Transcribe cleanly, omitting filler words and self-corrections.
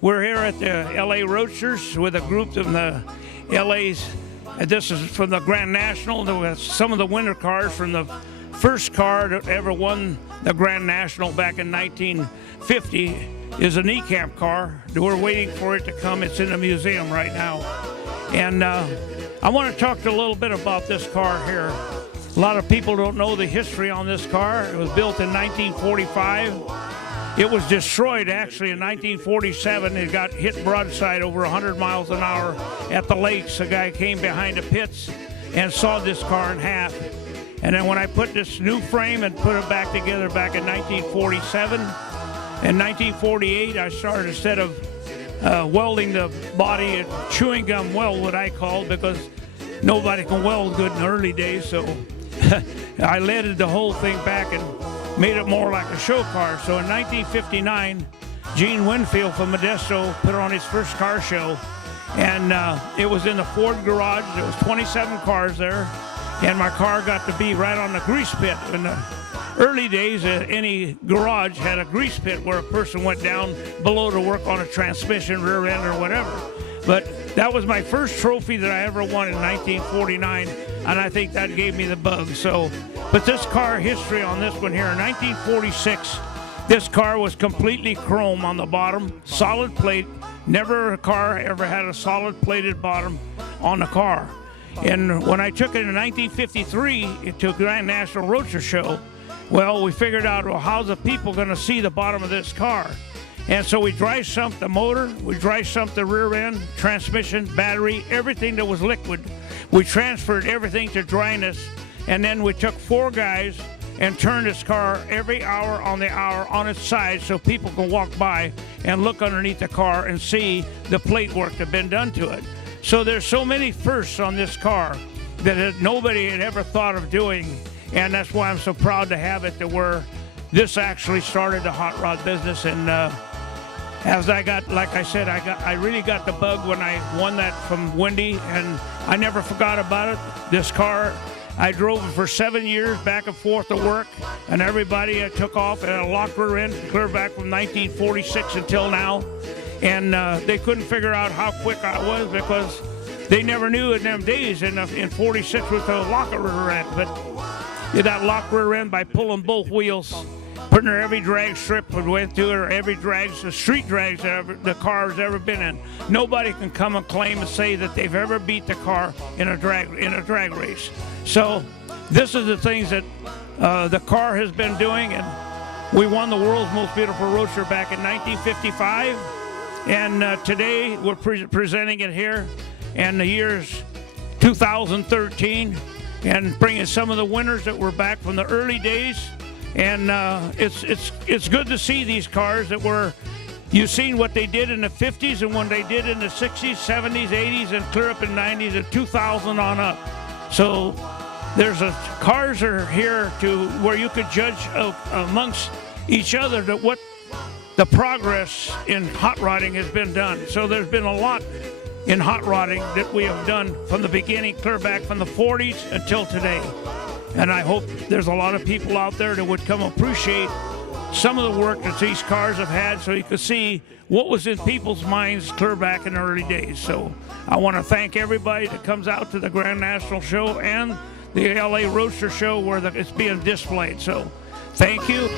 We're here at the LA Roadsters with a group from the LA's. This is from the Grand National. There was some of the winter cars from the first car that ever won the Grand National back in 1950 is a knee camp car. We're waiting for it to come. It's in the museum right now. And I want to talk a little bit about this car here. A lot of people don't know the history on this car. It was built in 1945. It was destroyed actually in 1947. It got hit broadside over 100 miles an hour at the lakes. A guy came behind the pits and sawed this car in half. And then when I put this new frame and put it back together back in 1947, in 1948 I started, instead of welding the body, a chewing gum weld, what I called, because nobody can weld good in the early days, so I leaded the whole thing back and made it more like a show car. So in 1959, Gene Winfield from Modesto put on his first car show, and it was in the Ford garage. There was 27 cars there, and my car got to be right on the grease pit. In the early days, any garage had a grease pit where a person went down below to work on a transmission, rear end, or whatever. But that was my first trophy that I ever won in 1949, and I think that gave me the bug. So, but this car history on this one here, in 1946, this car was completely chrome on the bottom, solid plate. Never a car ever had a solid plated bottom on the car. And when I took it in 1953 to Grand National Roadster Show, well, we figured out, well, how's the people going to see the bottom of this car? And so we dry sumped the motor, we dry sumped the rear end, transmission, battery, everything that was liquid. We transferred everything to dryness, and then we took 4 guys and turned this car every hour on the hour on its side so people can walk by and look underneath the car and see the plate work that had been done to it. So there's so many firsts on this car that nobody had ever thought of doing, and that's why I'm so proud to have it, to where this actually started the hot rod business. And as I got, like I said, I really got the bug when I won that from Wendy, and I never forgot about it. This car, I drove it for 7 years back and forth to work, and everybody took off at a lock rear end, clear back from 1946 until now. And they couldn't figure out how quick I was, because they never knew in them days in 46 with the lock rear end. But that lock rear end, by pulling both wheels, putting her every drag strip we went to, or every drag, the street drags that the car has ever been in. Nobody can come and claim and say that they've ever beat the car in a drag race. So this is the things that the car has been doing, and we won the world's most beautiful roadster back in 1955, and today we're presenting it here, and the year's 2013, and bringing some of the winners that were back from the early days. And it's good to see these cars that were, you've seen what they did in the 50s and when they did in the 60s, 70s, 80s, and clear up in 90s and 2000 on up. So there's cars are here to where you could judge amongst each other that what the progress in hot rodding has been done. So there's been a lot in hot rodding that we have done from the beginning, clear back from the 40s until today. And I hope there's a lot of people out there that would come appreciate some of the work that these cars have had, so you can see what was in people's minds clear back in the early days. So I want to thank everybody that comes out to the Grand National Show and the LA Roadster Show where it's being displayed. So thank you.